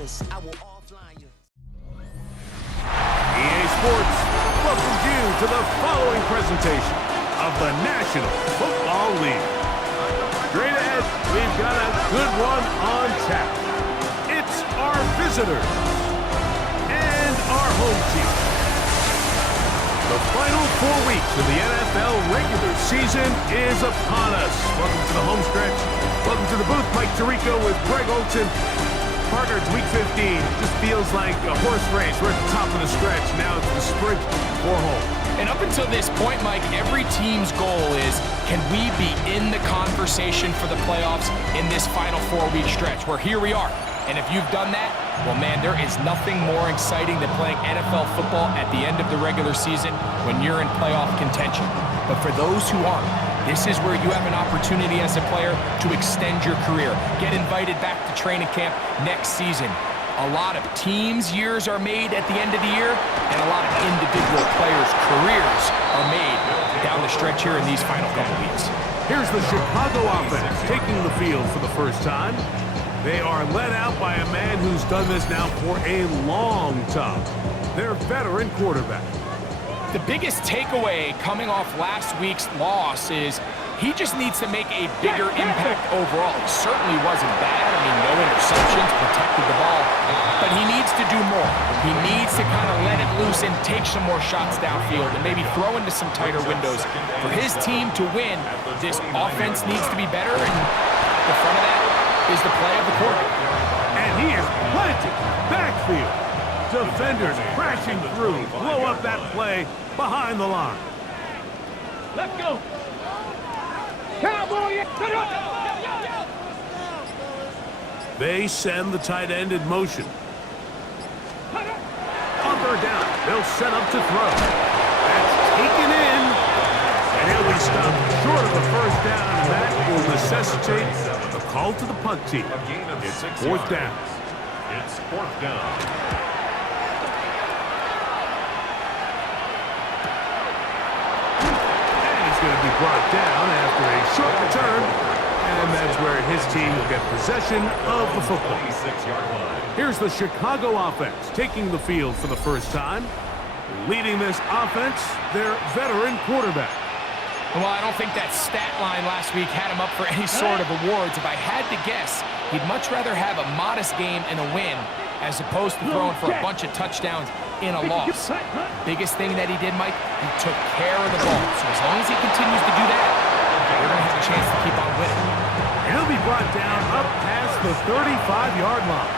artist. I will offline you. EA Sports welcomes you to the following presentation of the National Football League. Straight ahead, we've got a good one on tap. It's our visitors and our home team. The final 4 weeks of the NFL regular season is upon us. Welcome to the home stretch. Welcome to the booth. Mike Tirico with Greg Olson. Partner, it's week 15. It just feels like a horse race. We're at the top of the stretch. Now it's the sprint for home. And up until this point, Mike, every team's goal is, can we be in the conversation for the playoffs in this final 4-week stretch? Where here we are. And if you've done that, well, man, there is nothing more exciting than playing NFL football at the end of the regular season when you're in playoff contention. But for those who aren't, this is where you have an opportunity as a player to extend your career, get invited back to training camp next season. A lot of teams' years are made at the end of the year, and a lot of individual players' careers are made down the stretch here in these final couple weeks. Here's the Chicago offense taking the field for the first time. They are led out by a man who's done this now for a long time. Their veteran quarterback. The biggest takeaway coming off last week's loss is he just needs to make a bigger impact overall. He certainly wasn't bad. I mean, no interceptions, protected the ball. But he needs to do more. He needs to kind of let it loose and take some more shots downfield and maybe throw into some tighter windows. For his team to win, this offense needs to be better, and the front of that is the play of the quarterback. And he is planted backfield. Defenders crashing through, blow up that play behind the line. Let's go. Cowboy. They send the tight end in motion. On third down, they'll set up to throw. That's taken in. And he'll be stopped short of the first down, and that will necessitate a call to the punt team. It's fourth down. It's fourth down. Going to be brought down after a short return, and that's where his team will get possession of the football. Here's the Chicago offense taking the field for the first time. Leading this offense, their veteran quarterback. Well, I don't think that stat line last week had him up for any sort of awards. If I had to guess, he'd much rather have a modest game and a win as opposed to throwing for a bunch of touchdowns in a loss. Biggest thing that he did, Mike, he took care of the ball. So as long as he continues to do that, they're going to have a chance to keep on winning. He'll be brought down up past the 35-yard line.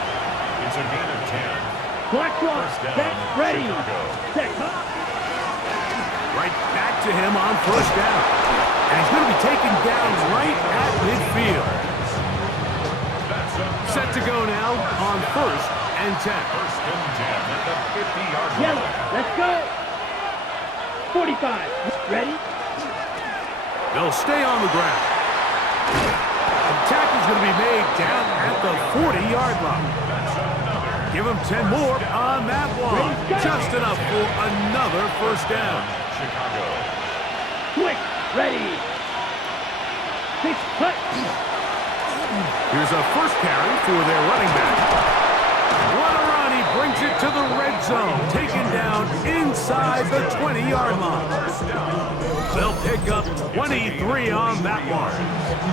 It's a gain of 10. Black one, set, ready. Set. Right back to him on first down. And he's going to be taken down right at midfield. Set to go now on first and 10. First and 10 at the 50-yard line. Yellow, let's go. 45, ready. They'll stay on the ground. The tackle is going to be made down at the 40-yard line. Give him 10 more on that one. Just enough for another first down. Chicago. Quick, ready. 6 cut. Here's a first carry for their running back. What a run. He brings it to the red zone. Taken down inside the 20-yard line. They'll pick up 23 on that one.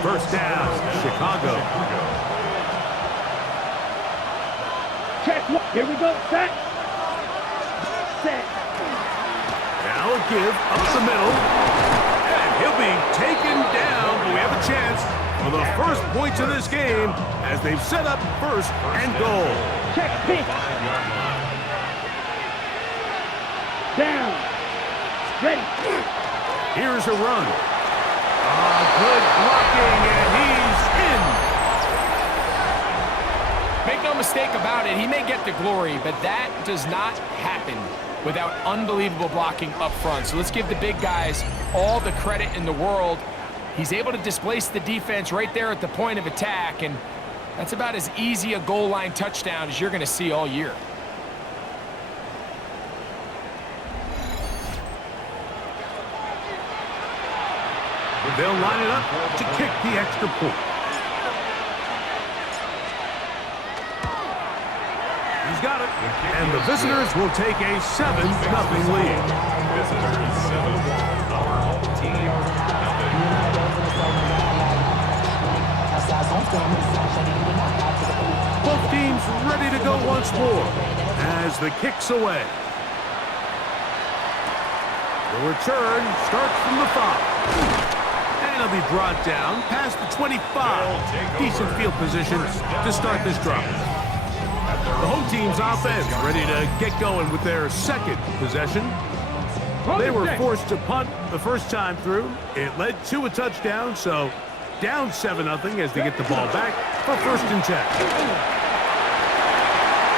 First down, Chicago. Check one. Here we go. Set. Set. Now a give up the middle. And he'll be taken down. But we have a chance for the first points of this game as they've set up first and goal. Check pink. Down. Ready. Here's a run. Good blocking, and he's in. Make no mistake about it, he may get the glory, but that does not happen without unbelievable blocking up front. So let's give the big guys all the credit in the world. He's able to displace the defense right there at the point of attack, and that's about as easy a goal line touchdown as you're going to see all year. They'll line it up to kick the extra point. He's got it. And the visitors will take a 7-0 lead. Visitors 7. Our home team nothing. Both teams ready to go once more as the kick's away. The return starts from the 5. And he'll be brought down past the 25. Decent field position to start this drive. The home team's offense ready to get going with their second possession. They were forced to punt the first time through. It led to a touchdown, so down 7-0 as they get the ball back for 1st and 10.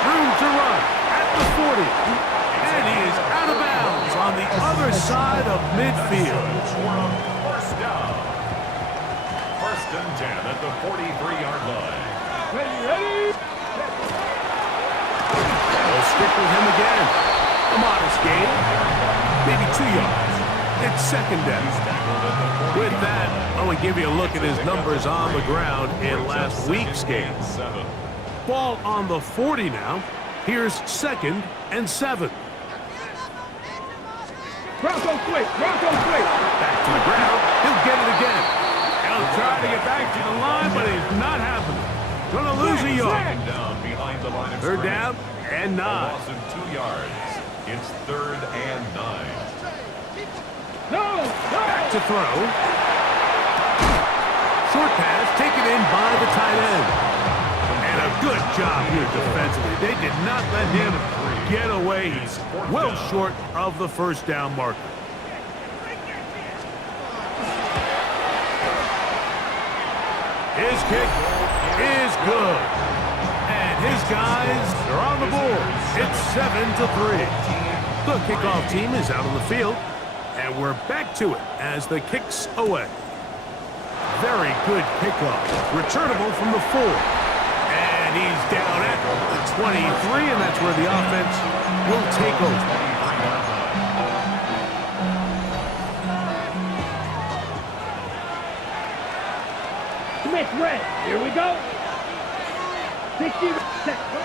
Room to run at the 40. And he is out of bounds on the other side of midfield. First down. 1st and 10 at the 43-yard line. Ready? They'll stick with him again. A modest gain, maybe 2 yards. It's 2nd down. With that, I want to give you a look at his numbers on the ground in last week's game. Ball on the 40 now. Here's 2nd and 7. Bronco quick. Back to the ground. He'll get it again. He'll try to get back to the line, but it's not happening. Gonna lose a yard. Down behind the line of 3rd down and 9. Loss of 2 yards. It's 3rd and 9. No. Back to throw. Short pass taken in by the tight end. And a good job here defensively. They did not let him get away. He's well short of the 1st down marker. His kick is good. And his guys are on the board. It's 7-3. The kickoff team is out on the field. And we're back to it as the kick's away. Very good kickoff. Returnable from the 4. And he's down at the 23, and that's where the offense will take over. Smith red. Here we go. 60 seconds.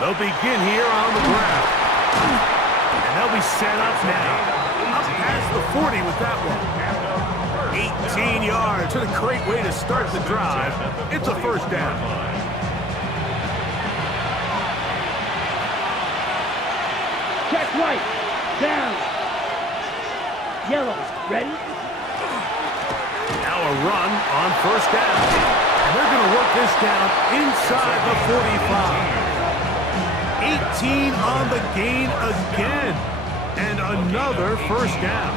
They'll begin here on the ground. And they'll be set up now. Up past the 40 with that one. 18 yards. What a great way to start the drive. It's a 1st down. Check right. Down. Yellow. Ready? Now a run on 1st down. And they're going to work this down inside the 45. 18 on the gain again. And another 1st down.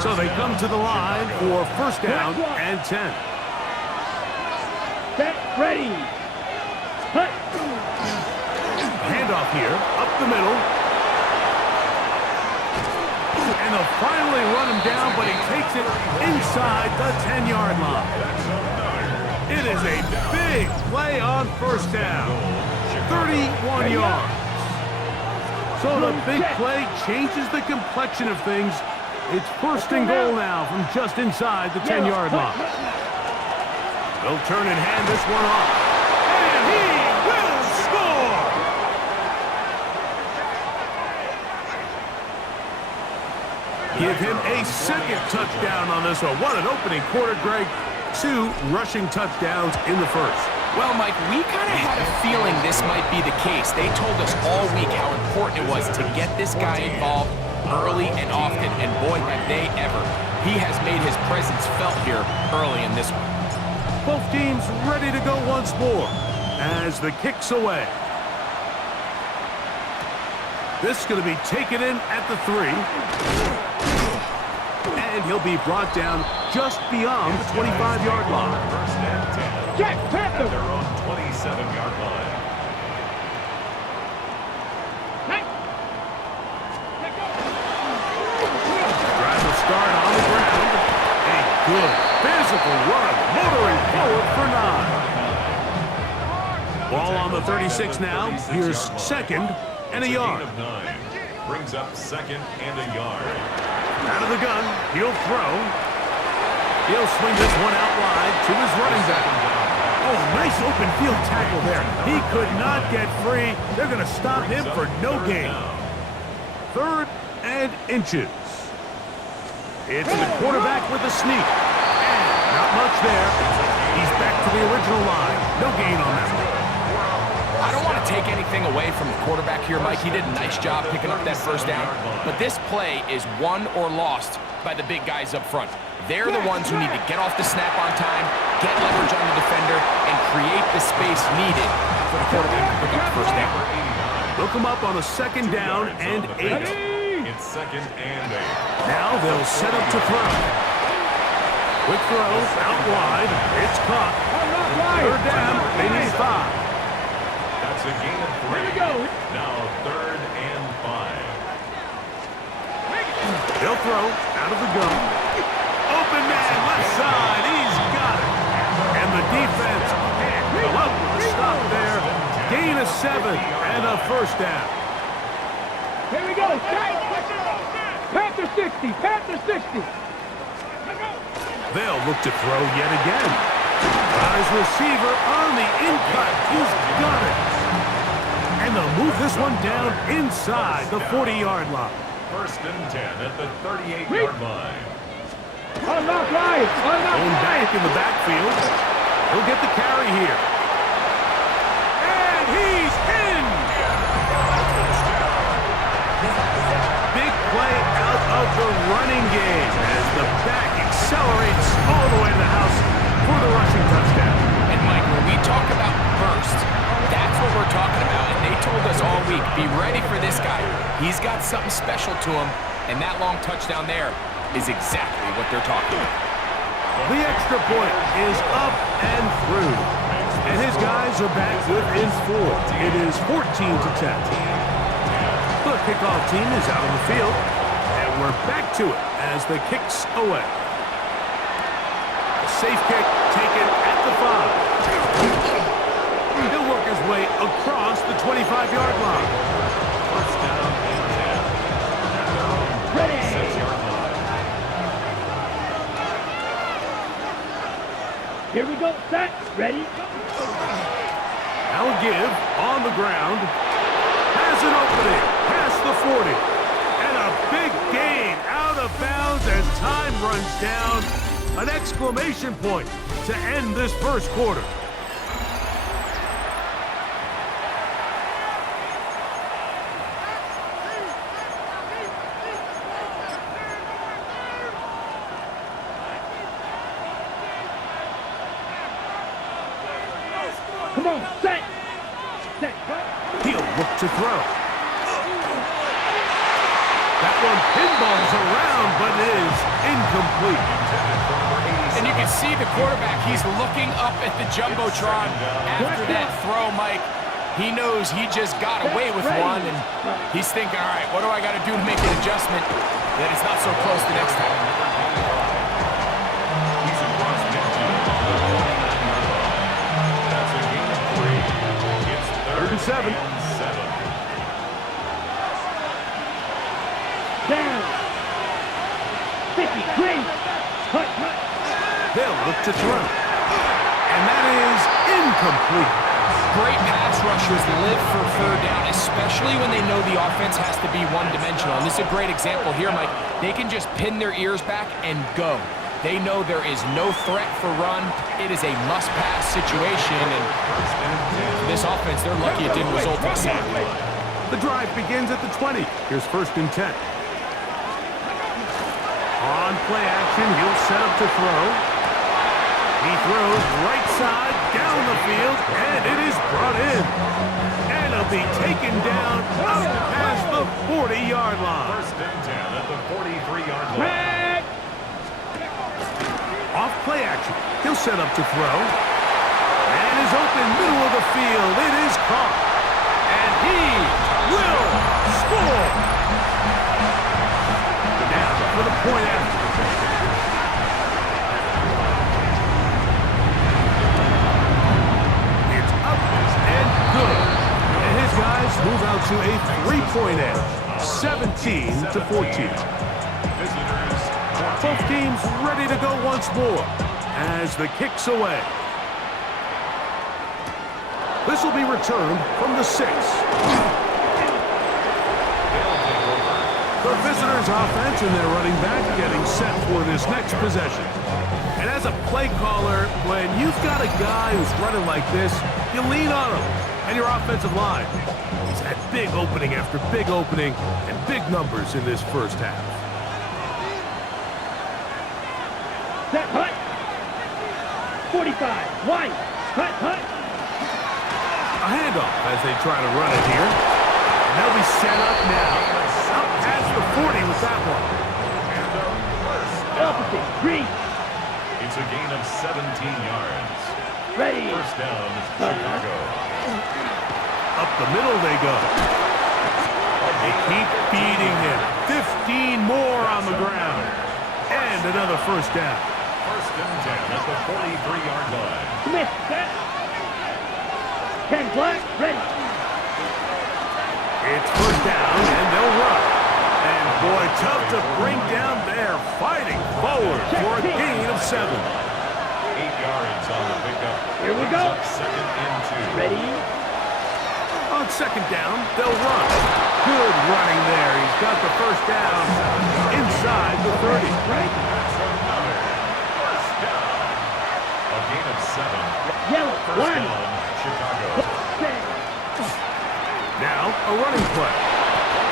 So they come to the line for 1st down and 10. Set. Ready. Hut. Handoff here, up the middle. And they'll finally run him down, but he takes it inside the 10-yard line. It is a big play on 1st down. 31 yards. So the big play changes the complexion of things. It's 1st and goal now from just inside the 10-yard line. They'll turn and hand this one off. And he will score! Give him a 2nd touchdown on this one. What an opening quarter, Greg. 2 rushing touchdowns in the 1st. Well, Mike, we kind of had a feeling this might be the case. They told us all week how important it was to get this guy involved early and often, and boy, have they ever. He has made his presence felt here early in this one. Both teams ready to go once more as the kick's away. This is going to be taken in at the 3. And he'll be brought down just beyond the 25-yard line. 1st and 10. Jack Panther. At their own 27-yard line. Drive will start on the ground. A good physical run, motoring forward for 9. Ball on the 36 now. Here's 2nd and a yard. Of 9. Brings up 2nd and a yard. Out of the gun, he'll throw. He'll swing this one out wide to his running back. Oh, nice open field tackle there. He could not get free. They're going to stop him for no gain. 3rd and inches. It's the quarterback with a sneak. And not much there. He's back to the original line. No gain on that one. I don't want to take anything away from the quarterback here, Mike. He did a nice job picking up that first down. But this play is won or lost by the big guys up front. They're the ones who need to get off the snap on time, get leverage on the defender, and create the space needed for the quarterback to pick up the first down. They'll come up on a 2nd down and 8. It's 2nd and 8. Now they'll set up to throw. Quick throw, out wide. It's caught. 3rd down, they need 5. That's a gain of 3. Here we go. Now 3rd and 5. They'll throw out of the gun. Open man, left side. He's got it. And the defense can't come up with a stop there. Gain of 7 and a 1st down. Here we go. Panther 60. Panther 60. They'll look to throw yet again. Got his receiver on the in-cut. He's got it. And they'll move this one down inside the 40-yard line. 1st and 10 at the 38-yard line. Unlock right. Unlock Going back in the backfield. He'll get the carry here. And he's in! Big play out of the running game as the back accelerates all the way to the house for the rushing touchdown. And Mike, when we talk about burst, that's what we're talking about. And they told us all week, be ready for this guy. He's got something special to him, and that long touchdown there is exactly what they're talking about. The extra point is up and through. And his guys are back within 4. It is 14-10. The kickoff team is out on the field. And we're back to it as the kick's away. A safe kick taken at the 5. He'll work his way across the 25-yard line. 1st down and 10. Ready. 6-yard line. Here we go. Set. Ready. Now a give on the ground. Has an opening past the 40. And a big gain out of bounds as time runs down. An exclamation point to end this 1st quarter. Come on. Set. Set. He'll look to throw. That one pinballs around, but it is incomplete. And you can see the quarterback, he's looking up at the Jumbotron after that throw, Mike. He knows he just got away with one, and he's thinking, all right, what do I got to do to make an adjustment that it's not so close the next time? He's across midfield. That's a gain of 3. It's 3rd and 7. Down. 50. Green. Cut. They'll look to throw. And that is incomplete. Great pass rushers live for 3rd down, especially when they know the offense has to be one-dimensional. And this is a great example here, Mike. They can just pin their ears back and go. They know there is no threat for run. It is a must-pass situation, and for this offense, they're lucky it didn't result in a sack. The drive begins at the 20. Here's 1st and 10. On play action, he'll set up to throw. He throws right side down the field, and it is brought in. And it'll be taken down up past the 40-yard line. 1st and 10 at the 43-yard line. Off play action, he'll set up to throw. And is open middle of the field. It is caught. And he will score. Now for the point after. It's up and good. And his guys move out to a 3-point edge. 17-14. Both teams ready to go once more as the kick's away. This will be returned from the 6. The visitors' offense and their running back getting set for this next possession. And as a play caller, when you've got a guy who's running like this, you lean on him and your offensive line. He's had big opening after big opening and big numbers in this first half. Set, hut. 45, wide. Hut, hut. A handoff as they try to run it here. And they'll be set up now. Up past the 40 with that one. And a first down. Opposite, green. It's a gain of 17 yards. Ready. First down, Chicago. Up the middle they go. They keep feeding him. 15 more on the ground. And another first down. First and 10 at the 43-yard line. Smith, set. 10 black, ready. It's first down, and they'll run. And boy, tough to bring down there. Fighting forward for a gain of 7. 8 yards on the pickup. Here we Brings go. up second and 2. Ready. On second down, they'll run. Good running there. He's got the first down inside the 30. Right. That's another first down. A gain of 7. Yellow, First one. down, Chicago. Set. Now, a running play.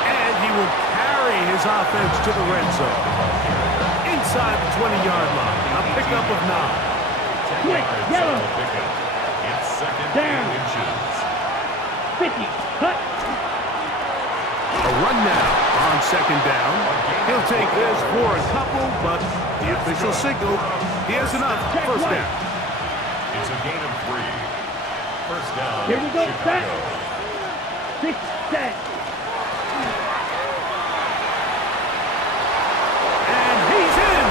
And he will carry his offense to the red zone. Inside the 20-yard line. A pickup of 9. 10 Quick, yards yellow. on the pickup. It's second Down. and inches. 50, hut. A run now on second down. He'll take this for a couple, but the official signal, he has enough. First down. It's a gain of 3. First down, Here we go, Chicago. 6, set. And he's in.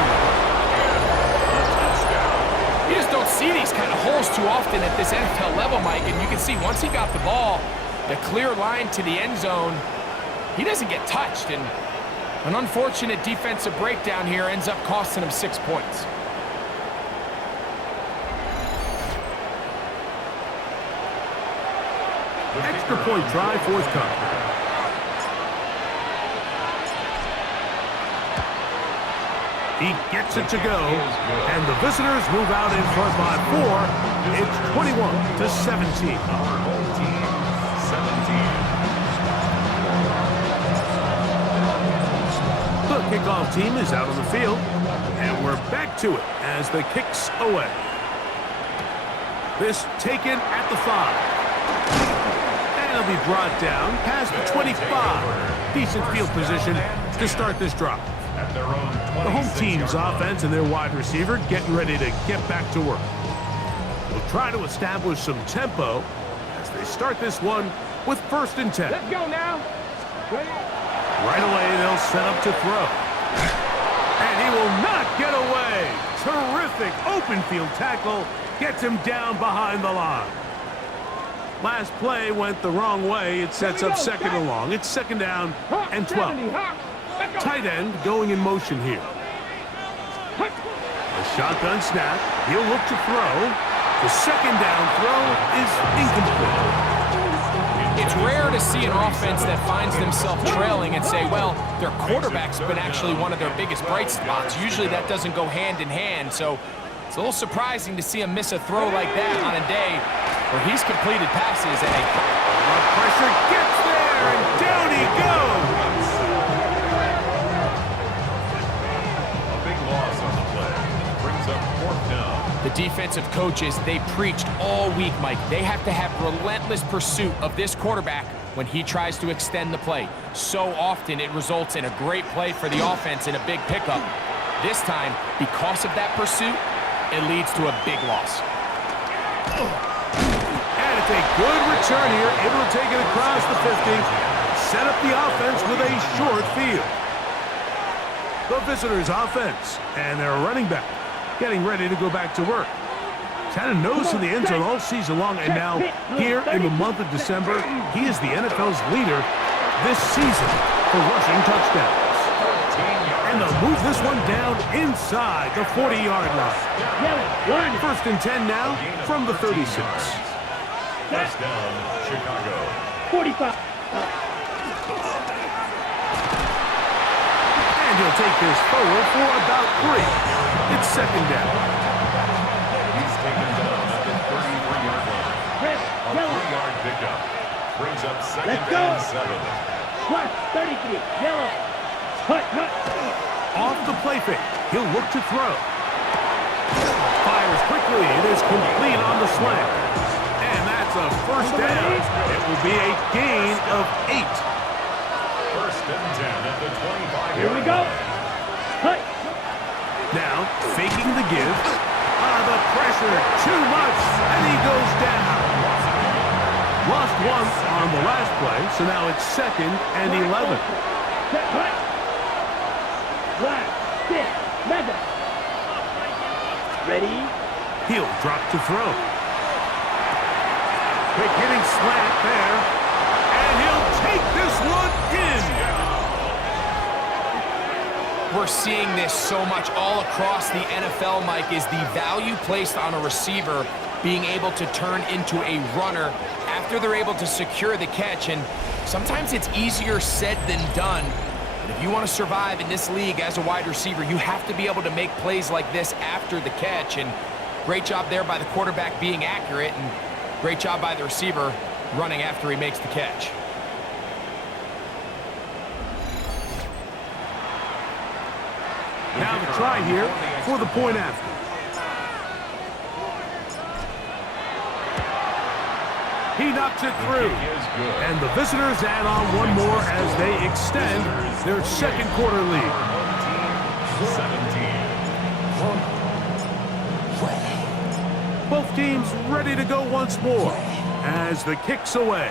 A touchdown. You just don't see these kind of holes too often at this NFL level, Mike, and you can see once he got the ball, the clear line to the end zone, he doesn't get touched, and an unfortunate defensive breakdown here ends up costing him 6 points. Extra point try forthcoming. He gets it to go, and the visitors move out in front by 4. It's 21-17. Our home team, 17. The kickoff team is out on the field, and we're back to it as the kicks away. This taken at the 5. And it'll be brought down past the 25. Decent field position to start this drive. At their own The home team's 26-yard line. offense and their wide receiver getting ready to get back to work. We'll try to establish some tempo as they start this one with first and 10. Let's go now. Ready. Right away, they'll set up to throw. And he will not get away. Terrific open field tackle. Gets him down behind the line. Last play went the wrong way. It sets up second and long. It's second down and 12. Tight end going in motion here. A shotgun snap. He'll look to throw. The second down throw is incomplete. It's rare to see an offense that finds themselves trailing and say, well, their quarterback's been actually one of their biggest bright spots. Usually that doesn't go hand in hand, so it's a little surprising to see him miss a throw like that on a day where he's completed passes and Pressure gets there, and down he goes. A big loss on the play. Brings up fourth down. the defensive coaches, they preached all week, Mike. They have to have relentless pursuit of this quarterback when he tries to extend the play. So often it results in a great play for the offense and a big pickup. This time, because of that pursuit, it leads to a big loss. And it's a good return here, able to take it across the 50, set up the offense with a short field. The visitors' offense and their running back getting ready to go back to work. He's had a nose in the end zone all season long, and now here in the month of December, he is the NFL's leader this season for rushing touchdowns. And they'll move this one down inside the 40-yard line. First and 10 now from the 36. First down, Chicago. 45. And he'll take this forward for about 3. It's second down. He's taken down at the 33-yard line. Red, A yellow. 3-yard pickup. Brings up second Let's go. and 7. Plus 33. Yellow. Hut, hut. Off the play fake. He'll look to throw. Fires quickly. It is complete on the slant. And that's a first down. It will be a gain of 8. First and 10 at the 25-yard line. Here we go. Hut. Now, faking the give. The pressure, too much, and he goes down. Lost 1 on the last play, so now it's second and 11. Set, hut. Black, stick, leather. Ready? He'll drop to throw. Quick hitting slant there. And he'll take this one in. We're seeing this so much all across the NFL, Mike, is the value placed on a receiver being able to turn into a runner after they're able to secure the catch. And sometimes it's easier said than done. But if you want to survive in this league as a wide receiver, you have to be able to make plays like this after the catch. And great job there by the quarterback being accurate, and great job by the receiver running after he makes the catch. Now the try here for the point after. He knocks it through. And the visitors add on one more as they extend their second quarter lead. 17. Both teams ready to go once more as the kick's away.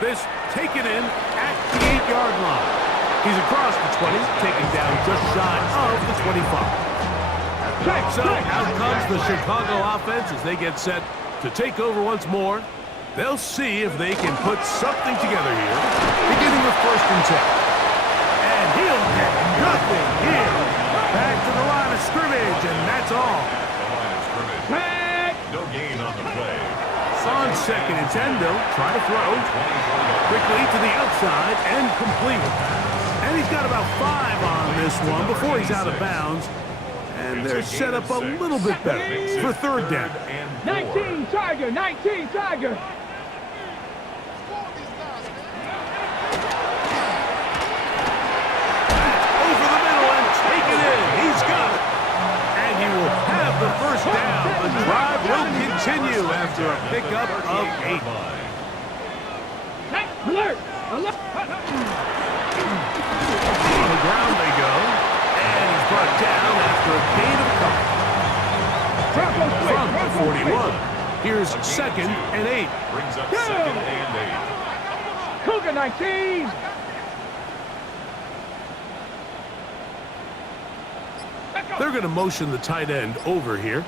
This taken in at the 8-yard line. He's across the 20, taken down just shy of the 25. So out comes the Chicago offense as they get set to take over once more. They'll see if they can put something together here, beginning with first and 10. And he'll get nothing here. Back to the line of scrimmage, and that's all. No gain on the play. On second and 10, they'll try to throw. Quickly to the outside and complete. And he's got about 5 on this one before he's out of bounds. And they're set up a little bit better for third down. 19 Tiger, 19 Tiger. Over the middle and take it in. He's got it. And he will have the first down. The drive will continue after a pickup of 8. Alert! Alert! On the ground they go. And he's brought down after a gain of from the 41. Here's second and 8. Brings up second and 8. Cougar 19! They're going to motion the tight end over here.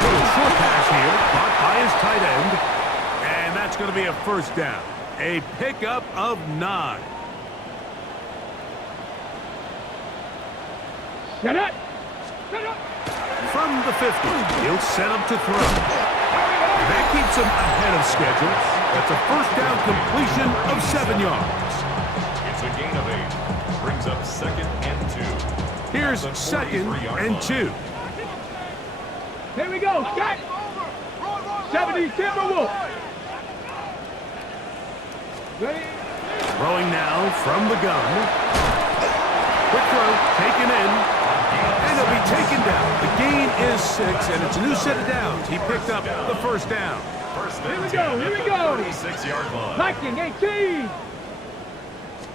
Little short pass here, caught by his tight end. And that's going to be a first down. A pickup of 9. Shut up! Shut up! From the 50, he'll set up to throw. And that keeps him ahead of schedule. That's a first down completion of 7 yards. It's a gain of 8. Brings up second and 2. Here's second and 2. Here we go, Scott! 70 Timberwolves! Ready? Throwing now from the gun. Quick throw, taken in. And he'll be taken down. The gain is 6, and it's a new set of downs. He picked up the first down. Here we go, here we go! 36-yard line. Viking 18!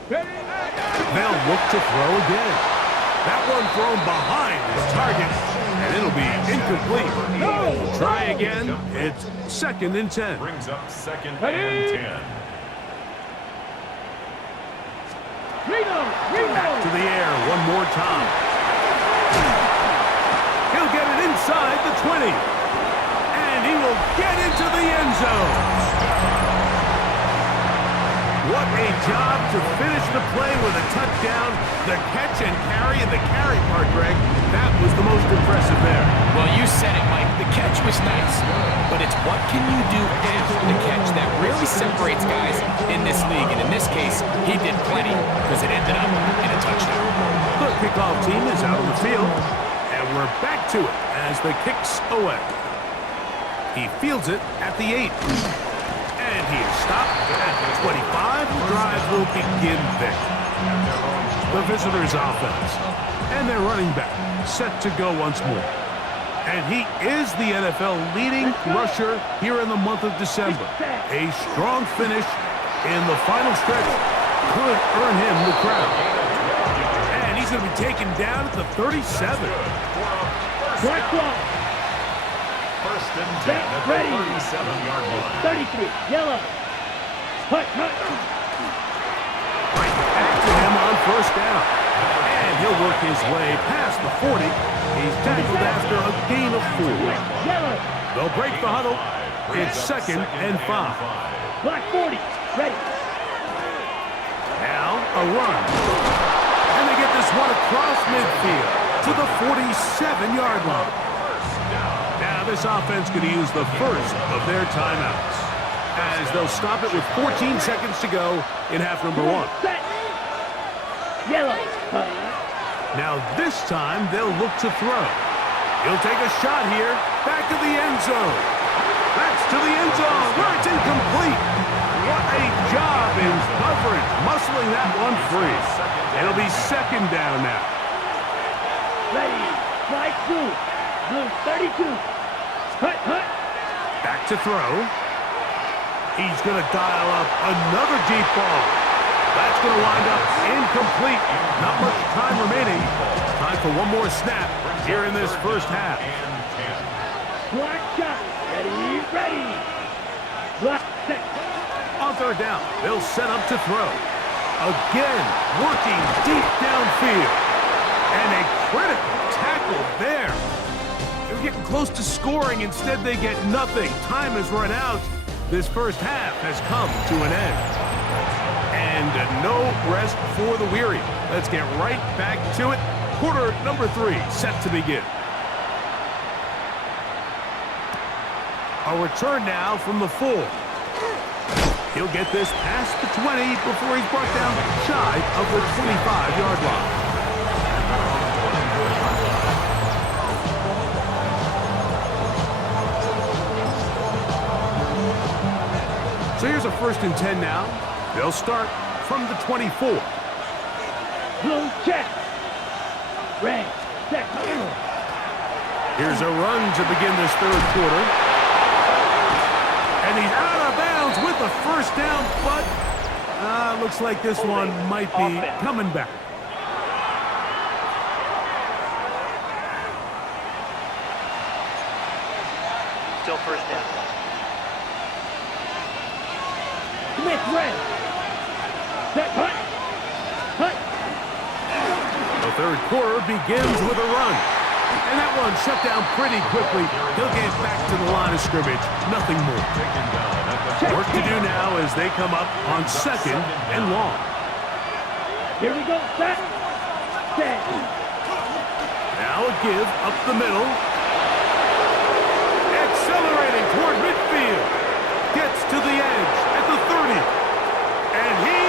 Ready? They'll look to throw again. That one thrown behind his target, and it'll be incomplete. No! Try again. It's second and 10. Brings up second Ready? and 10. Back to the air one more time. He'll get it inside the 20. And he will get into the end zone. What a job to finish the play with a touchdown. The catch and carry, and the carry part, Greg, that was the most impressive there. Well, you said it, Mike. The catch was nice, but it's what can you do after the catch that really separates guys in this league. And in this case, he did plenty because it ended up in a touchdown. The kickoff team is out on the field, and we're back to it as the kick's away. He fields it at the 8. And he is stopped at the 25. The drive will begin there. The visitors' offense. And their running back set to go once more. And he is the NFL leading rusher here in the month of December. A strong finish in the final stretch could earn him the crown. And he's going to be taken down at the 37. Black ball. First and 10 at the 37-yard line. 33, yellow. Hut. Right back to him on first down. And he'll work his way past the 40. He's tackled after a gain of 4. Yellow. They'll break the huddle. It's 2nd and 5. Black 40, ready. Now a run. And they get this one across midfield to the 47-yard line. Now this offense going to use the first of their timeouts, as they'll stop it with 14 seconds to go in half number 1. Set. Yellow. Now this time they'll look to throw. He'll take a shot here, back to the end zone. That's to the end zone, where it's incomplete. What a job in coverage, muscling that one free. It'll be 2nd down now. Ready. Strike 2. Blue 32. Hut. Back to throw. He's going to dial up another deep ball. That's going to wind up incomplete. Not much time remaining. Time for one more snap here in this first half. Black shot. Ready. Black set. On 3rd down, they'll set up to throw. Again, working deep downfield. And a critical tackle there. They're getting close to scoring. Instead, they get nothing. Time has run out. This first half has come to an end. And no rest for the weary. Let's get right back to it. Quarter number 3 set to begin. A return now from the 4. He'll get this past the 20 before he's brought down shy of the 25-yard line. So here's a 1st and 10 now. They'll start from the 24. Blue check. Red. Set. Here's a run to begin this 3rd quarter. And he's out of bounds with the 1st down, but looks like this one might be coming back. Still 1st down. Smith red. Set. Hut. The 3rd quarter begins with a run. And that one shut down pretty quickly. He'll get back to the line of scrimmage. Nothing more. Work to do now as they come up on 2nd and long. Here we go. Set. Now a give up the middle. Accelerating toward midfield. Gets to the edge at the 30. And he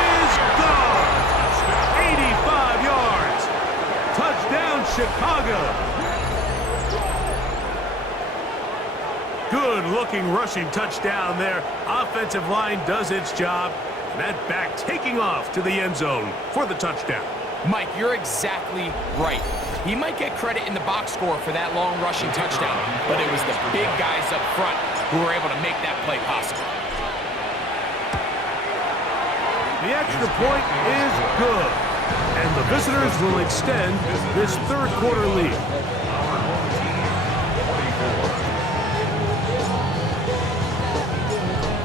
is gone. 85 yards. Touchdown, Chicago. Good-looking rushing touchdown there. Offensive line does its job. That back taking off to the end zone for the touchdown. Mike, you're exactly right. He might get credit in the box score for that long rushing touchdown, but it was the big guys up front who were able to make that play possible. The extra point is good, and the visitors will extend this 3rd quarter lead.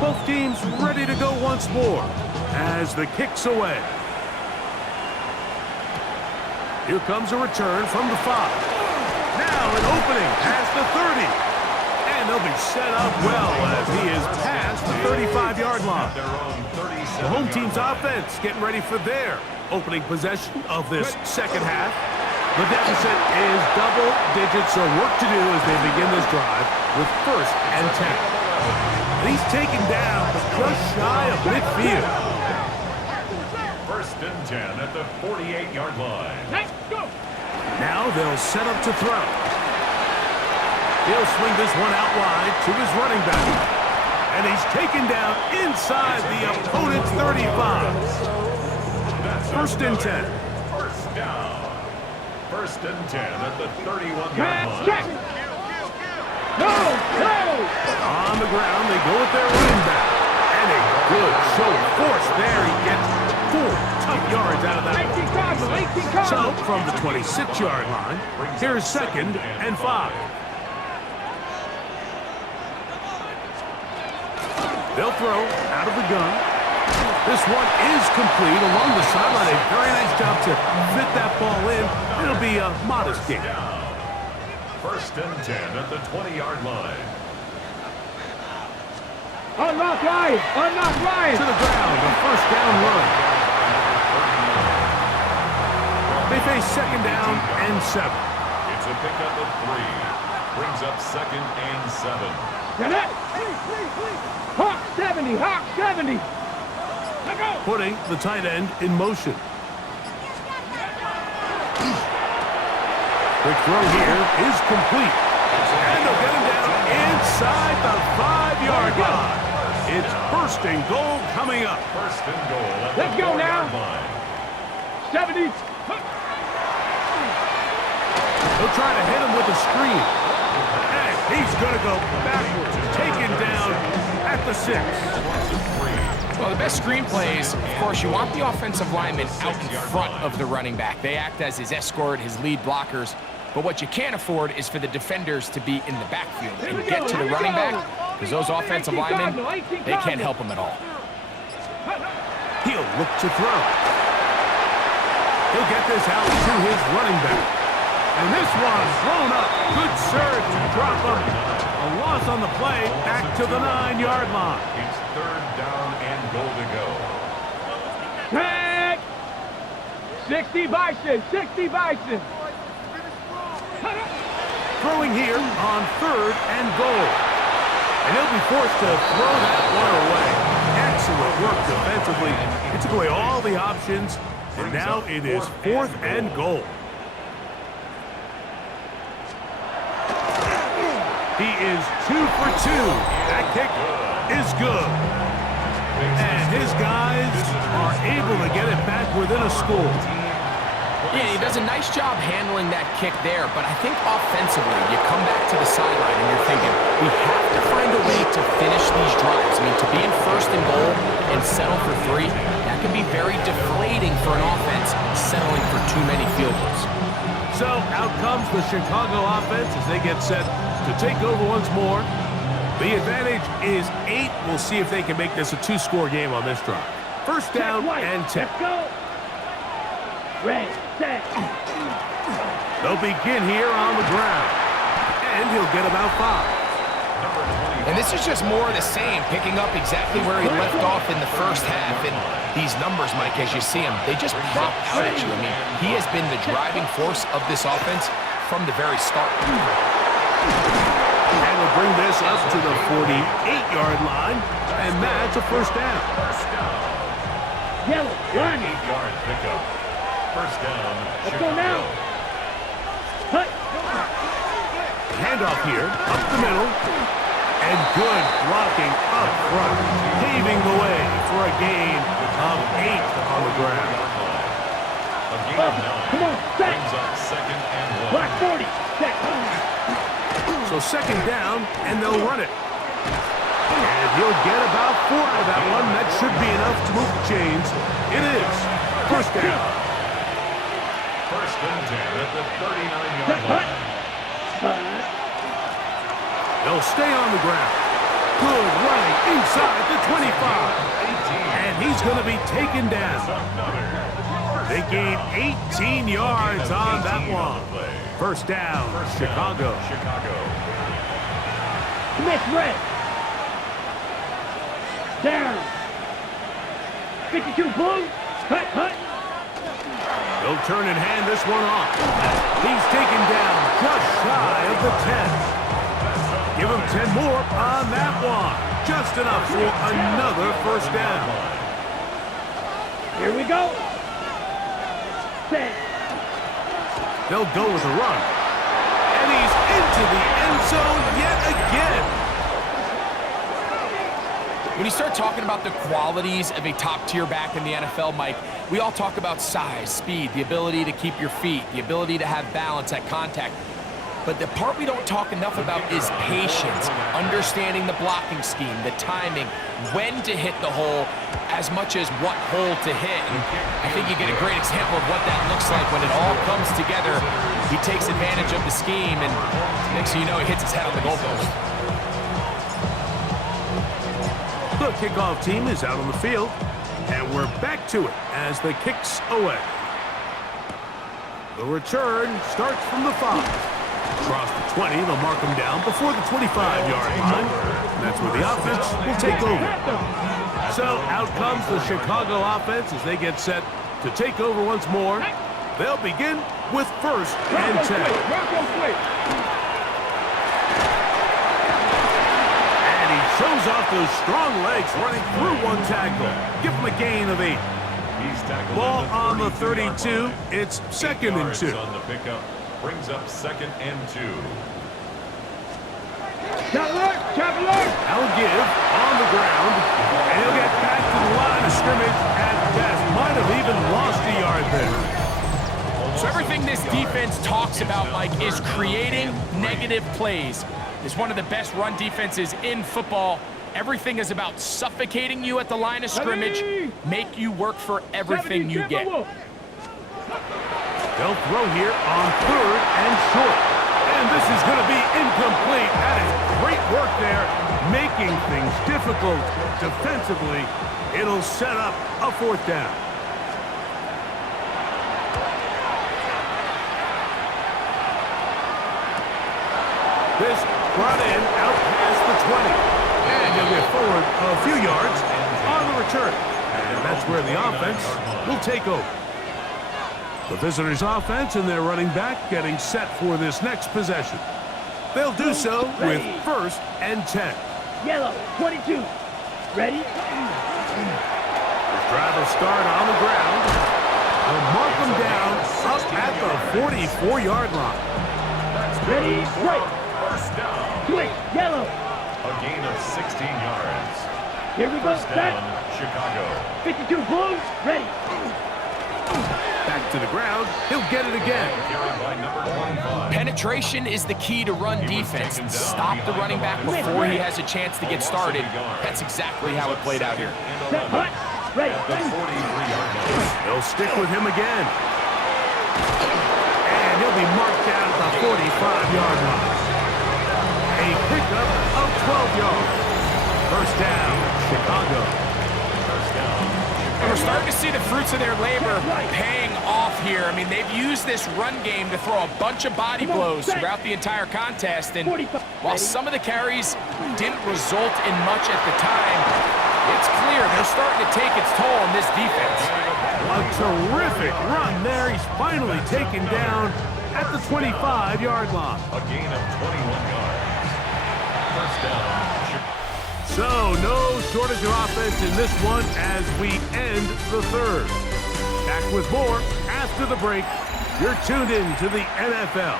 Both teams ready to go once more as the kick's away. Here comes a return from the 5. Now an opening past the 30. And they'll be set up well as he is past the 35-yard line. The home team's offense getting ready for their opening possession of this second half. The deficit is double digits, so work to do as they begin this drive with 1st and 10. And he's taken down just shy of midfield. 1st and 10 at the 48-yard line. Let's go. Now they'll set up to throw. He'll swing this one out wide to his running back. And he's taken down inside the opponent's 35. 1st and 10. First down. 1st and 10 at the 31-yard line. Check. No. On the ground, they go with their running back. And a good show of force there. He gets 4 tough yards out of that. 18 Cardinal. So, from the 26-yard line, here's 2nd and 5. They'll throw out of the gun. This one is complete along the sideline. A very nice job to fit that ball in. It'll be a modest gain. 1st and 10 at the 20-yard line. Unlock Ryan. To the ground, a 1st down run. They face 2nd down and 7. It's a pickup of 3. Brings up 2nd and 7. Get it. Hawk 70. Hawk 70. Let go. Putting the tight end in motion. Quick throw here is complete. And they'll get him down inside the 5-yard line. It's 1st and goal coming up. 1st and goal at Let's the go 4-yard now. line. 70. They'll try to hit him with a screen. And he's going to go backwards, taken down at the 6. Well, the best screen plays, of course, you want the offensive lineman out in front of the running back. They act as his escort, his lead blockers. But what you can't afford is for the defenders to be in the backfield and get to the running back, because those offensive linemen, they can't help him at all. He'll look to throw. He'll get this out to his running back. And this one thrown up. Good surge to drop him. A loss on the play, back to the 9-yard line. It's 3rd down and goal to go. Tag. 60 Bison. 60 Bison. Throwing here on 3rd and goal. And he'll be forced to throw that one away. Excellent work defensively. It took away all the options. And now it is 4th and goal. He is 2 for 2. That kick is good. And his guys are able to get it back within a score. Yeah, he does a nice job handling that kick there, but I think offensively, you come back to the sideline and you're thinking, we have to find a way to finish these drives. I mean, to be in 1st and goal and settle for 3, that can be very deflating for an offense settling for too many field goals. So out comes the Chicago offense as they get set to take over once more. The advantage is 8. We'll see if they can make this a 2-score game on this drive. 1st down and 10. Let's go. Red, set. They'll begin here on the ground. And he'll get about 5. And this is just more of the same, picking up exactly where he left off in the 1st half. And these numbers, Mike, as you see them, they just pop out at you. I mean, he has been the driving force of this offense from the very start. And we'll bring this up to the 48-yard line. And that's a 1st down. Yellow, run. 8-yard pickup. 1st down. Let's go now. Hut. Handoff here, up the middle. And good blocking up front, paving the way for a gain of 8 on the ground. Come on, set. Brings up 2nd and 1. Black 40, set. So 2nd down, and they'll run it. And he'll get about 4 out of that one. That should be enough to move the chains. It is 1st down. 1st and 10 at the 39-yard line. They'll stay on the ground. Good running inside the 25. And he's going to be taken down. They gain 18 yards on that one. 1st down, Chicago. Smith red. Down. 52 blue. Hut, hut. He'll turn and hand this one off. He's taken down just shy of the 10. Give him 10 more on that one. Just enough for another first down. Here we go. Set. They'll go with a run. And he's into the end zone yet again. When you start talking about the qualities of a top-tier back in the NFL, Mike, we all talk about size, speed, the ability to keep your feet, the ability to have balance at contact. But the part we don't talk enough about is patience, understanding the blocking scheme, the timing, when to hit the hole, as much as what hole to hit. And I think you get a great example of what that looks like when it all comes together. He takes advantage of the scheme, and next thing you know, he hits his head on the goalpost. The kickoff team is out on the field, and we're back to it as the kick's away. The return starts from the 5. Across the 20, they'll mark them down before the 25-yard line. And that's where the offense will take over. So out comes the Chicago offense as they get set to take over once more. They'll begin with first and 10. And he shows off those strong legs running through one tackle. Give him a gain of 8. Ball on the 32. It's 2nd and 2. On the pickup. Brings up 2nd and 2. I'll give on the ground, and he'll get back to the line of scrimmage at best. Might have even lost a yard there. So everything this defense talks about, Mike, is creating negative plays. It's one of the best run defenses in football. Everything is about suffocating you at the line of scrimmage, make you work for everything you get. They'll throw here on 3rd and short. And this is going to be incomplete. That is great work there, making things difficult defensively. It'll set up a 4th down. This brought in out past the 20. And he'll get forward a few yards on the return. And that's where the offense will take over. The visitors' offense and their running back getting set for this next possession. They'll do so with 1st and 10. Yellow, 22. Ready? The drive will start on the ground. They'll mark them down up at the 44-yard line. Ready? Right. First down. Switch. Yellow. A gain of 16 yards. Here we go. First Set. down, Chicago. 52 blue. Ready. Back to the ground. He'll get it again. Carried by number 25. Penetration is the key to run defense. Stop the running back before he has a chance to get started. That's exactly how it played out here. Set. Hut. Ready. The 43-yard line. They'll stick with him again. And he'll be marked down at the 45-yard line. A pickup of 12 yards. First down, Chicago. And we're starting to see the fruits of their labor paying off here. I mean, they've used this run game to throw a bunch of body blows throughout the entire contest. And while some of the carries didn't result in much at the time, it's clear they're starting to take its toll on this defense. A terrific run there. He's finally taken down at the 25-yard line. A gain of 21 yards. First down. So, no shortage of offense in this one as we end the 3rd. Back with more after the break. You're tuned in to the NFL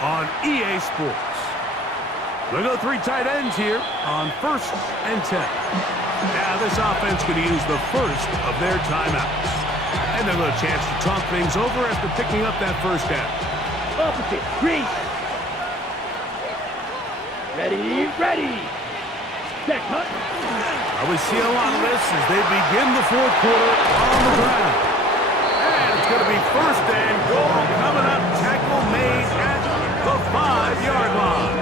on EA Sports. We'll go 3 tight ends here on 1st and 10. Now, this offense could use the first of their timeouts. And they'll have a chance to talk things over after picking up that first down. Opposite. Green. Ready. Ready. Set. Hut. We see a lot of this as they begin the 4th quarter on the ground. And it's going to be 1st and goal coming up. Tackle made at the 5-yard line.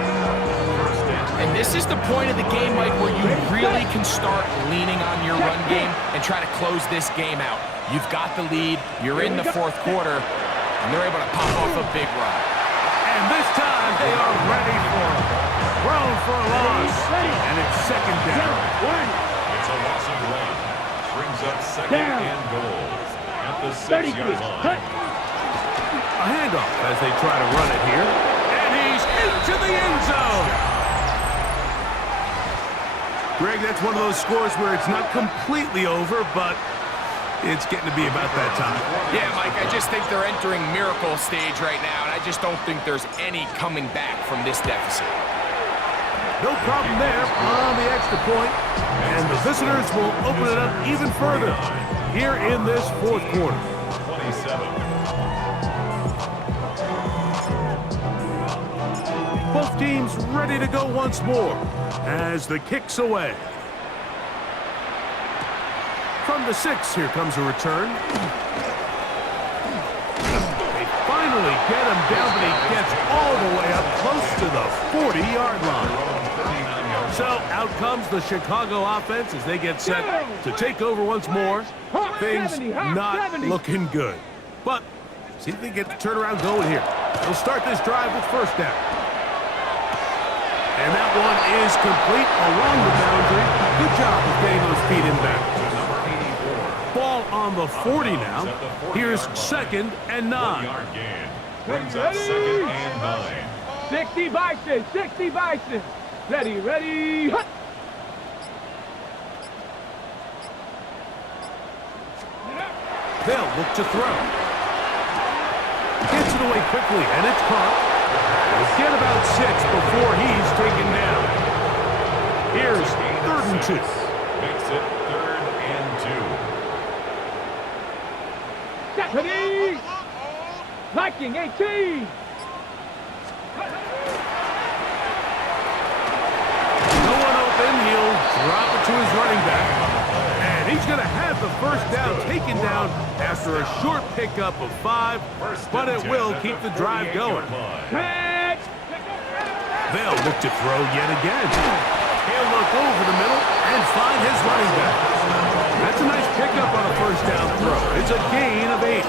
And this is the point of the game, Mike, where you really can start leaning on your run game and try to close this game out. You've got the lead. You're in the 4th quarter, and they're able to pop off a big run. And this time they are ready for it. Thrown for a loss, and it's 2nd down. It's a loss of 1. brings up second and goal at the 6-yard line. A handoff as they try to run it here. And he's into the end zone. Greg, that's one of those scores where it's not completely over, but it's getting to be about that time. Yeah, Mike, I just think they're entering miracle stage right now, and I just don't think there's any coming back from this deficit. No problem there on the extra point, and the visitors will open it up even further here in this fourth quarter. 27. Both teams ready to go once more as the kick's away. From the 6, here comes a return. They finally get him down, but he gets all the way up close to the 40-yard line. So out comes the Chicago offense as they get set to take over once more. Things not looking good. But see if they get the turnaround going here. They'll start this drive with first down. And that one is complete along the boundary. Good job of getting those feet in bounds. Ball on the 40 now. Here's second and 9. Brings up second and 9. 60 Bison, 60 Bison. Ready, ready, hut. They'll look to throw. Gets it away quickly, and it's caught. They'll get about 6 before he's taken down. Here's 3rd and 2. Makes it 3rd and 2. Ready. Viking 18. No one open. He'll drop it to his running back. And he's going to have the first down taken down after a short pickup of 5, but it will keep the drive going. They'll look to throw yet again. He'll look over the middle and find his running back. That's a nice pickup on a first down throw. It's a gain of 8.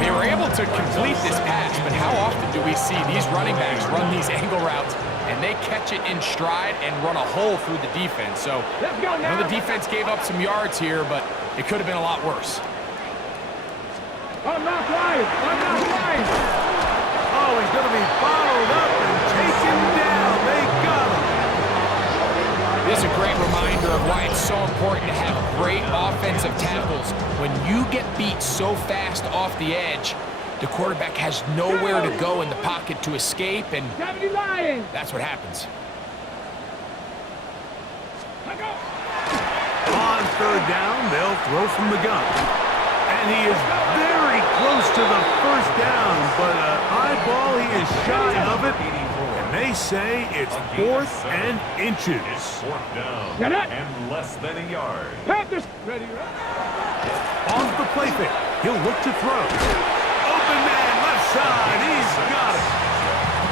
They were able to complete this pass, but how often do we see these running backs run these angle routes and they catch it in stride and run a hole through the defense? So I know the defense gave up some yards here, but it could have been a lot worse. I'm not lying. I'm not lying. Oh, he's going to be bottled up and taken down. They got him. This is a great reminder of why it's so important to have great offensive tackles. When you get beat so fast off the edge, the quarterback has nowhere to go in the pocket to escape, and that's what happens. On 3rd down, they'll throw from the gun. And he is very close to the first down, but an eyeball, he is shy of it. And they say it's 4th and inches. 4th down and less than a yard. Panthers ready. On the play fake, he'll look to throw. Open man, left side, he's got it.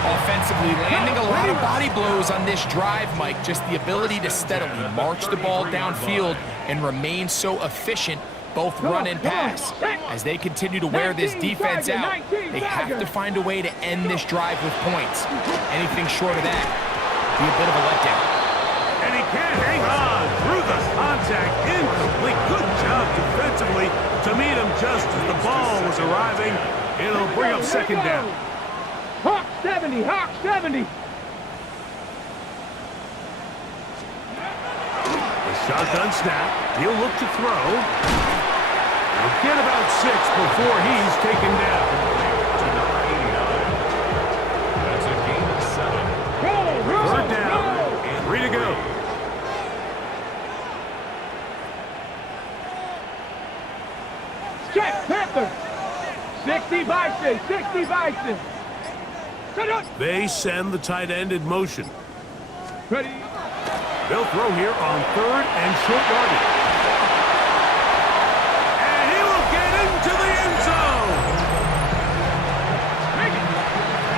Offensively, landing a lot of body blows on this drive, Mike. Just the ability to steadily march the ball downfield and remain so efficient, both run and pass. As they continue to wear this defense out, they have to find a way to end this drive with points. Anything short of that, be a bit of a letdown. And he can't hang on through the contact. Incomplete. Good job defensively to meet him just as the ball was arriving. It'll bring up second down. Hawk 70, Hawk 70. The shotgun snap. He'll look to throw. He'll get about 6 before he's taken down. To number 89. That's a gain of 7. 3rd down. 3 to go. Check, Panther. 60 Bison, 60 Bison. They send the tight end in motion. Ready. They'll throw here on 3rd and short yardage. And he will get into the end zone.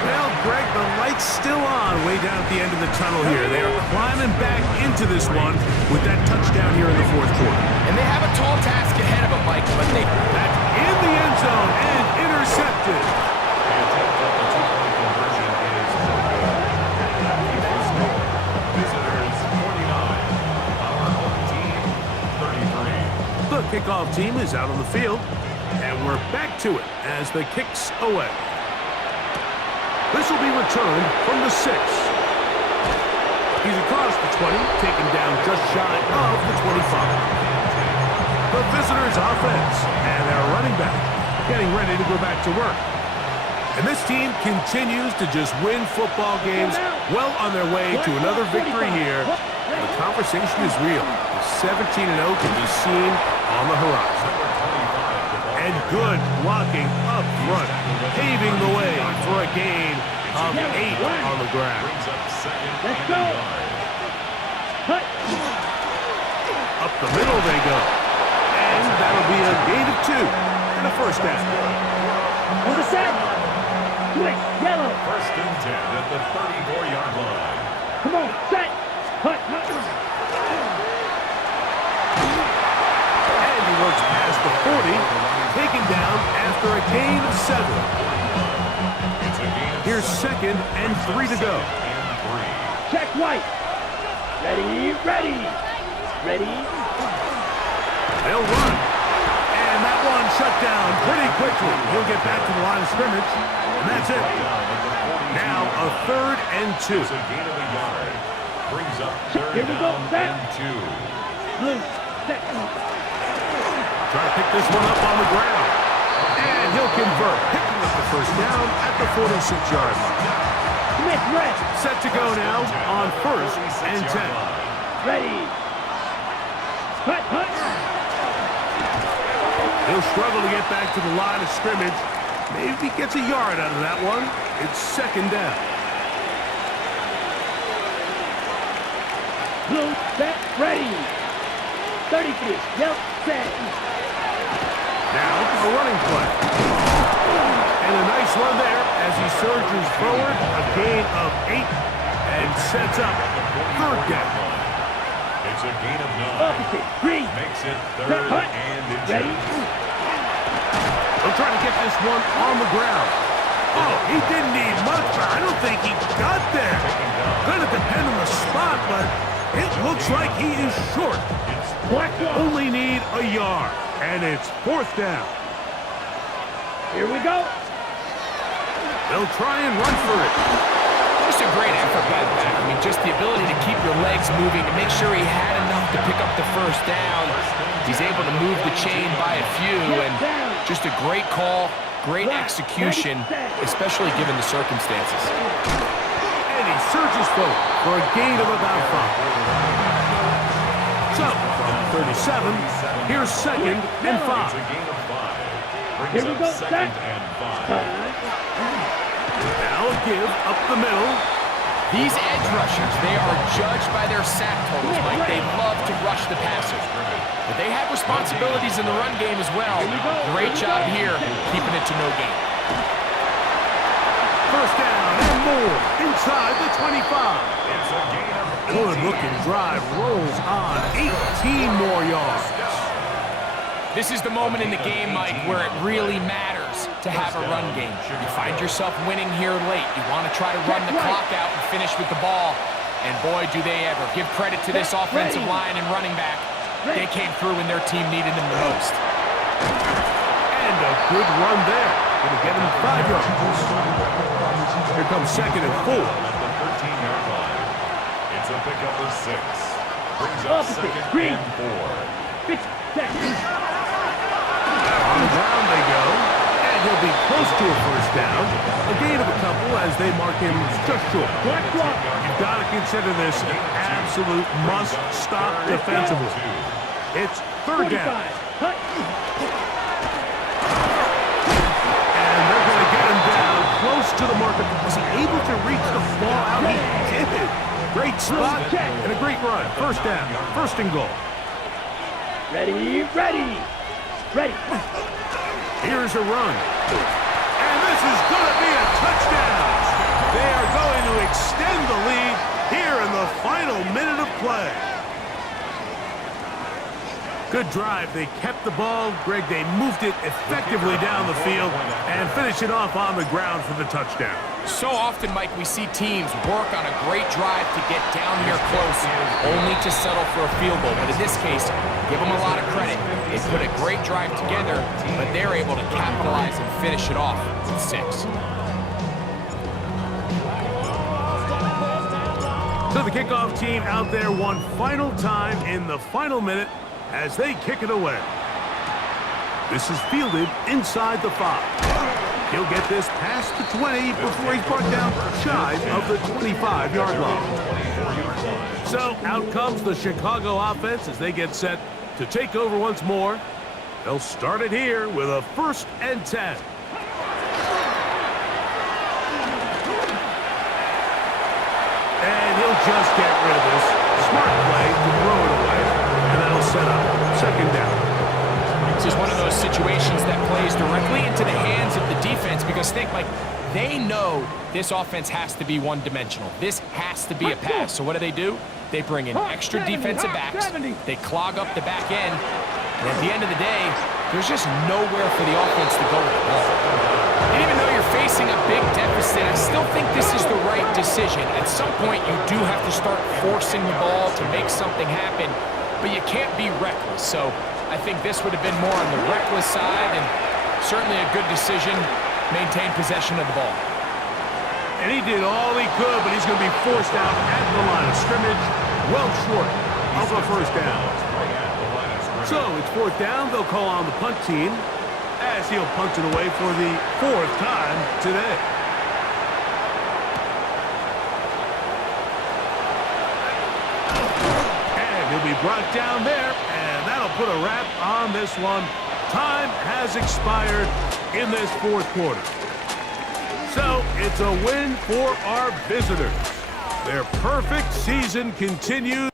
Well, Greg, the light's still on way down at the end of the tunnel here. They are climbing back into this one with that touchdown here in the 4th quarter. And they have a tall task ahead of them, Mike, but that's in the end zone and intercepted. Visitors 49, our home team 33. kickoff team is out on the field, and we're back to it as the kick's away. This will be returned from the 6. He's across the 20, taken down just shy of the 25. The visitors' offense and their running back getting ready to go back to work. And this team continues to just win football games, well on their way to another victory here. And the conversation is real. The 17-0 can be seen on the horizon. And good blocking up front, paving the way for a gain of 8 on the ground. Let's go. Up the middle they go. And that'll be a gain of 2 and a first down. On the set. Quick, yellow. First and 10 at the 34-yard line. Come on, set. Hut. And he works past the 40, taken down after a gain of 7. Here's 2nd and 3 to go. Check right. Ready. They'll run. And that one shut down pretty quickly. He'll get back to the line of scrimmage, and that's it. Now a 3rd and 2. It's a gain of a yard. Brings up 3rd Here we go, down and 2. Blue, set. Try to pick this one up on the ground. And he'll convert, picking up the first down at the 46-yard line. Smith, red. Set to go now on 1st and 10. Ready. Hut. He'll struggle to get back to the line of scrimmage. Maybe gets a yard out of that one. It's 2nd down. Blue, set, ready. 33, yelp, set. Now a running play. And a nice run there as he surges forward. A gain of 8 and sets up 3rd down. It's a gain of 9. Opposite, green. Makes it 3rd and Ready. He'll try to get this one on the ground. Oh, he didn't need much, but I don't think he got there. Going to depend on the spot, but it looks like he is short. Only need a yard, and it's 4th down. Here we go. They'll try and run for it. Just a great effort by the back. I mean, just the ability to keep your legs moving to make sure he had enough to pick up the first down. He's able to move the chain by a few, and just a great call, great execution, especially given the circumstances. And he surges forward for a gain of about 5. So, from 37, here's 2nd and 5. It's a gain of 5. Here we Brings go, up 2nd set. and 5. Now a give up the middle. These edge rushers, they are judged by their sack totals, Mike. They love to rush the passer. But they have responsibilities in the run game as well. Great job here, keeping it to no gain. First down and more inside the 25. It's a gain of 18. Good-looking drive rolls on 18 more yards. This is the moment in the game, Mike, where it really matters to have a run game. You find yourself winning here late. You want to try to run the clock out and finish with the ball. And boy, do they ever. Give credit to this offensive line and running back. They came through when their team needed them the most. And a good run there. Going to get him 5 yards. Here comes 2nd and 4. At the 13-yard line. It's a pickup of 6. Brings up 2nd and 4. 6 seconds. On the ground they go. And he'll be close to a first down. A gain of a couple as they mark him just short. You've got to consider this an absolute must-stop defensively. It's 3rd down. And they're going to get him down close to the marker. Was he able to reach the ball out? He did. Great spot and a great run. First down. 1st and goal. Ready. Here's a run. And this is going to be a touchdown. They are going to extend the lead here in the final minute of play. Good drive. They kept the ball. Greg, they moved it effectively down the field and finished it off on the ground for the touchdown. So often, Mike, we see teams work on a great drive to get down here close, only to settle for a field goal. But in this case, give them a lot of credit. They put a great drive together, but they're able to capitalize and finish it off with 6. So the kickoff team out there one final time in the final minute as they kick it away. This is fielded inside the 5. He'll get this past the 20 before he's brought down shy of the 25-yard line. So out comes the Chicago offense as they get set to take over once more. They'll start it here with a 1st and 10. And he'll just get rid of this. Smart play to throw it away, and that'll set up 2nd down. This is one of those situations that plays directly into the hands of the defense because think, Mike, they know this offense has to be one-dimensional. This has to be a pass. So what do? They bring in extra defensive backs. They clog up the back end. And at the end of the day, there's just nowhere for the offense to go with the ball. And even though you're facing a big deficit, I still think this is the right decision. At some point, you do have to start forcing the ball to make something happen, but you can't be reckless. So I think this would have been more on the reckless side, and certainly a good decision, maintain possession of the ball. And he did all he could, but he's going to be forced out at the line of scrimmage, well short of a 1st down. So it's 4th down. They'll call on the punt team as he'll punt it away for the 4th time today. And he'll be brought down there, and that'll put a wrap on this one. Time has expired in this 4th quarter. So it's a win for our visitors. Their perfect season continues.